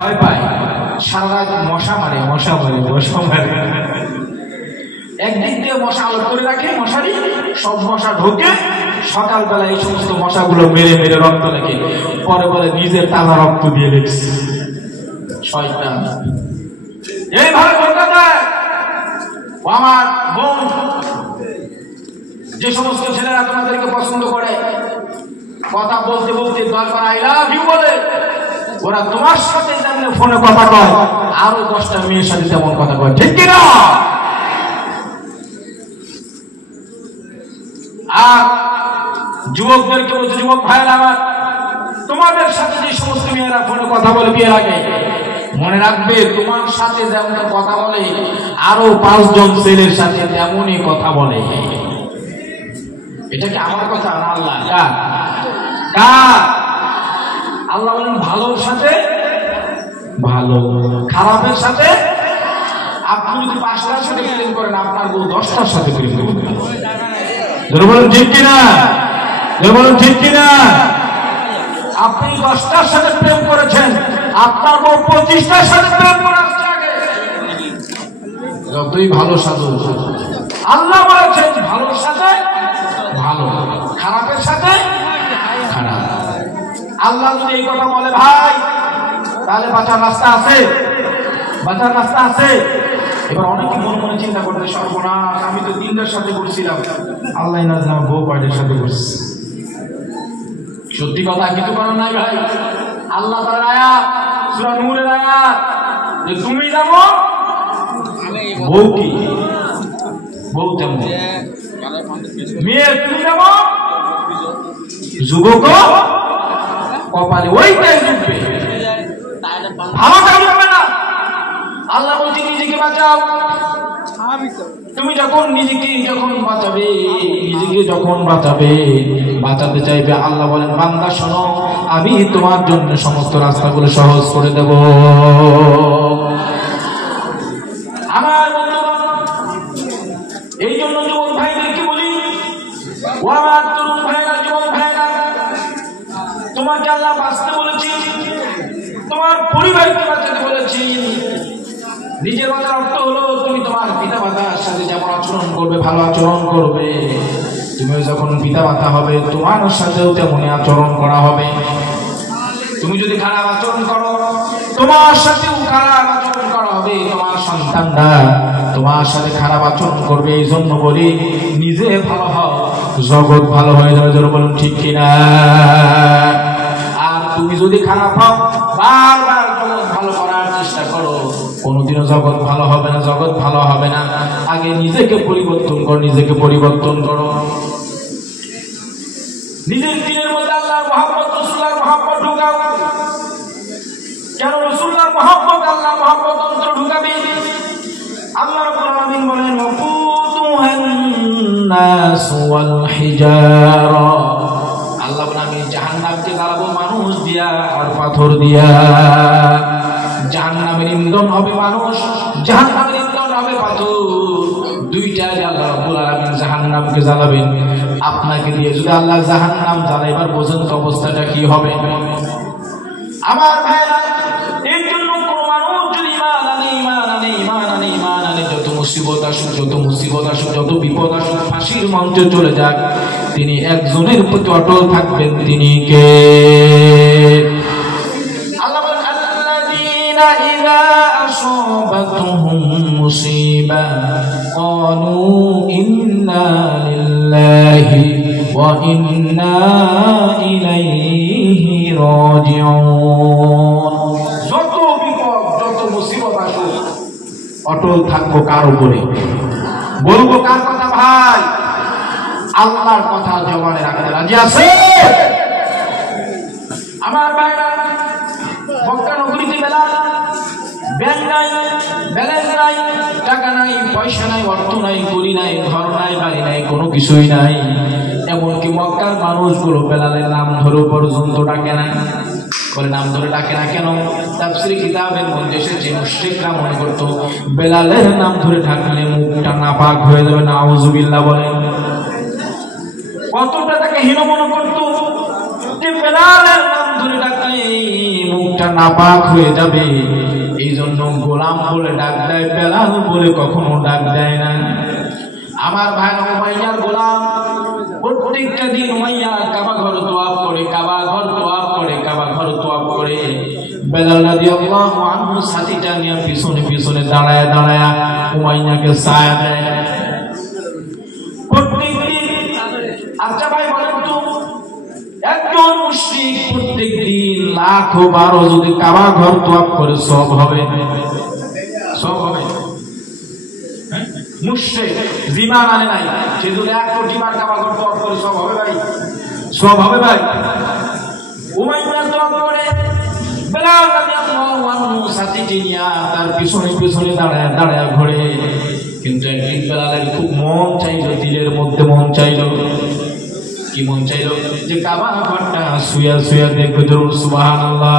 ভয় পায়, সারা রাত মশা মারে। একদিক দিয়ে মশা আলো করে রাখে মশারি, সব মশা ঢোকে, সকালবেলা এই সমস্ত মশাগুলো মেরে মেরে রক্ত লেগে পরে বলে নিজের তাজা রক্ত দিয়ে লেগছে। শয়তান এইভাবে ধোঁকা দেয়। আমার বোন, যে সমস্ত ছেলেরা তোমাদেরকে পছন্দ করে, কথা বলতে বলতে দরকার আই লাভ ইউ বলে, ওরা তোমার সাথে যেমন ফোনে কথা কয়, আরো 10টা মেয়ের সাথে তেমন কথা কয়, ঠিক কিনা? আর যুবকদেরকে বলছে, যুবক ভাইয়েরা আমার, তোমাদের সাথে যে সমস্ত মেয়েরা ফোনে কথা বলে বিয়ের আগে, মনে রাখবে তোমার সাথে যেমন কথা বলে আরো 5 জন ছেলের সাথে তেমনই কথা বলে। এটা কি আমার কথা না আল্লাহ? কার? আল্লাহ বলেন ভালোর সাথে ভালো, খারাপের সাথে। আপনি যদি 5টার সাথে প্রেম করেন, আপনার বউ 10টার সাথে প্রেম করবে। বলুন ঠিক কিনা? বলুন ঠিক কিনা? আপনি 10টার সাথে প্রেম করেছেন, আপনার বউ 25টার সাথে প্রেম করে আসছে আগে। যতই ভালো সাধু, আল্লাহ বলেছেন ভালোর সাথে ভালো, খারাপের সাথে খারাপ। আল্লাহ যদি এই কথা বলে ভাই, তাহলে বাঁচার রাস্তা আছে, বাঁচার রাস্তা আছে। এবার অনেকে মনে মনে চিন্তা করতে, সর্বনাশ, আমি তো 3টার সাথে করছিলাম, আল্লাহ না জানে বউ কয়টার সাথে করছে। সত্যি কথা, কিছু করার নাই ভাই। আল্লাহ তাআলার আয়াত, সূরা নূরের আয়াত, যে তুমি জানো বউ কি, বউ যেমন মেয়ে, তুমি জানো যুবক কপালে ওইটাই জুটবে, ভালো কাজ হবে না। আল্লাহ বলছে নিজেকে বাঁচাও। তুমি যখন নিজেকে বাঁচাবে, নিজেকে যখন বাঁচাতে চাইবে, আল্লাহ বলেন বান্দা শোনো, আমি তোমার জন্য সমস্ত রাস্তাগুলো সহজ করে দেব। আমার বন্ধুগণ, এই জন্য যুবক ভাইদেরকে বলি, ও আমার তরুণ ভাইরা, যুবক ভাইরা, তোমাকে আল্লাহ বাঁচতে বলেছি, তোমার পরিবারকে বাঁচাতে বলেছি। নিজের বাঁচার অর্থ হলো তুমি তোমার পিতা মাতার সাথে যেমন আচরণ করবে, ভালো আচরণ করবে। তুমি যখন পিতা মাতা হবে, তোমার সাথেও তেমনই আচরণ করা হবে। তুমি যদি খারাপ আচরণ করো, তোমার সাথেও খারাপ আচরণ করা হবে। তোমার সন্তানরা তোমার সাথে খারাপ আচরণ করবে। এই জন্য বলি, নিজে ভালো হও, জগৎ ভালো হয়ে যাবে। যারা বলুন ঠিক কিনা? আর তুমি যদি খারাপ হও, বারবার জগৎ ভালো করার চেষ্টা করো, কোনোদিনও জগৎ ভালো হবে না, জগৎ ভালো হবে না। আগে নিজেকে পরিবর্তন করো, নিজেকে পরিবর্তন করো। নিজের দিনের মধ্যে আল্লাহর মহব্বত, রাসূলুল্লাহর মহব্বত ঢুকাও। কেন রাসূলুল্লাহর মহব্বত, আল্লাহর মহব্বত অন্তরে ঢুকাবে? আল্লাহ রাব্বুল আলামিন বলেন, ওয়াকুতুহান নাস ওয়াল হিজারা। আল্লাহ বলেন, আমি জাহান্নামকে জ্বালাবো মানুষ দিয়া আর পাথর দিয়া। জাহান্নামের ইন্ধন হবে মানুষ, জাহান্নামের ইন্ধন হবে পাথর। দুইটাই আল্লাহ রাব্বুল আলামিন জাহান্নামকে জ্বালাবেন। আপনাকে দিয়ে যদি আল্লাহ জাহান্নাম জ্বালায়, এবার বোঝেন তো অবস্থাটা কি হবে। আমার ভাইরা, এর জন্য কোন মানুষ যদি ঈমান আনে, যত মুসিবত আসুক, যত বিপদ আসুক, ফাঁসির মঞ্চে চলে যাক, তিনি একজনের প্রতি অটল থাকবেন। তিনি কে? আল্লাহ বলেন, আল্লাযীনা ইযা আসাবাতহুম মুসিবা ক্বালু ইন্না লিল্লাহি ওয়া ইন্না ইলাইহি রাজিউন। যত বিপদ, যত মুসিবত আসুক, অটল থাকবো কার উপরে? বলবো কার কথা ভাই? আল্লাহর কথা জবানে রাখতে রাজি আছে? আমার ভাইরা, মক্কা নগরীতে বেলাল, ব্যাংক নাই, ব্যালেন্স নাই, টাকা নাই, পয়সা নাই, অর্থ নাই, গড়ি নাই, ঘর নাই, বাড়ি নাই, কোনো কিছুই নাই। এমনকি মক্কার মানুষগুলো বেলালের নাম ধরে পর্যন্ত ডাকে না। বলে নাম ধরে ডাকে না কেন? তাফসীর কিতাবের মধ্যে এসেছে, মুশরিকরা মনে করত বেলালের নাম ধরে ডাকলে মুখটা নাপাক হয়ে যাবে। নাউযুবিল্লাহ বলেন। কতটা তাকে হীন মনে করত যে বেলালের নাম ধরে ডাকলে মুখ মুখটা নাপাক হয়ে যাবে, এই জন্য গোলাম বলে ডাক দেয়, বেলাল বলে কখনো ডাক দেয় না। আমার ভাই উমাইয়ার গোলাম প্রত্যেকটা দিন উমাইয়া কাবা ঘর তোয়াফ করে, কাবা ঘর তোয়াফ করে, কাবা ঘর তোয়াফ করে। বেলাল রাদিয়াল্লাহু আনহু সাথীটা নিয়ে পিছনে পিছনে দাঁড়ায় দাঁড়ায় উমাইয়াকে ছায়া দেয় প্রত্যেকদিন। আচ্ছা ভাই বলেন তো, একজন মুশরিক প্রত্যেকদিন লাখো বারো যদি কাবা ঘর তোয়াফ করে সব হবে? সব হবে? মুশরিক জিনা মানে নাই, সে যদি 1 কোটি বার কাবা ঘর তোয়াফ করে সব হবে ভাই? সব হবে ভাই? উমাইয়া তোয়াফ করে, বেলাল রাদিয়াল্লাহু আনহু সাথীকে নিয়ে তার পিছনে পিছনে দাঁড়ায় দাঁড়ায় ঘোরে। কিন্তু একদিন বেলালের খুব মন চাইলো, দিলের মধ্যে মন চাইলো। কি মন চাইলো? যে কাবা ঘরটা শুয়া শুয়া দেখবে। সুবহানাল্লাহ।